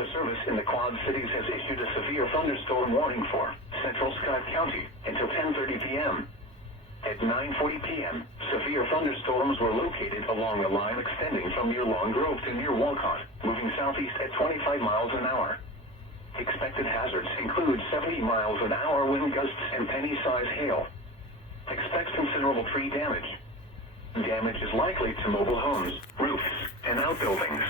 Weather Service in the Quad Cities has issued a severe thunderstorm warning for central Scott County until 10:30 p.m. At 9:40 p.m., severe thunderstorms were located along a line extending from near Long Grove to near Walcott, moving southeast at 25 miles an hour. Expected hazards include 70 miles an hour wind gusts and penny-size hail. Expect considerable tree damage. Damage is likely to mobile homes, roofs, and outbuildings.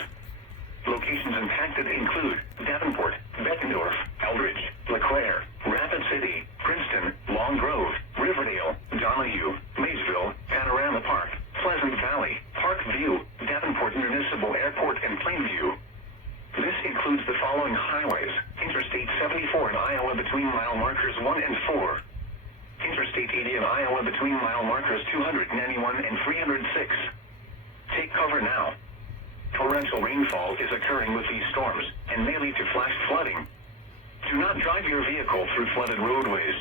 Locations impacted include Davenport, Bettendorf, Eldridge, LeClaire, Rapid City, Princeton, Long Grove, Riverdale, Donahue, Maysville, Panorama Park, Pleasant Valley, Parkview, Davenport Municipal Airport, and Plainview. This includes the following highways: Interstate 74 in Iowa between mile markers 1 and 4. Interstate 80 in Iowa between mile markers 291 and 306. Take cover now. Torrential rainfall is occurring with these storms and may lead to flash flooding. Do not drive your vehicle through flooded roadways.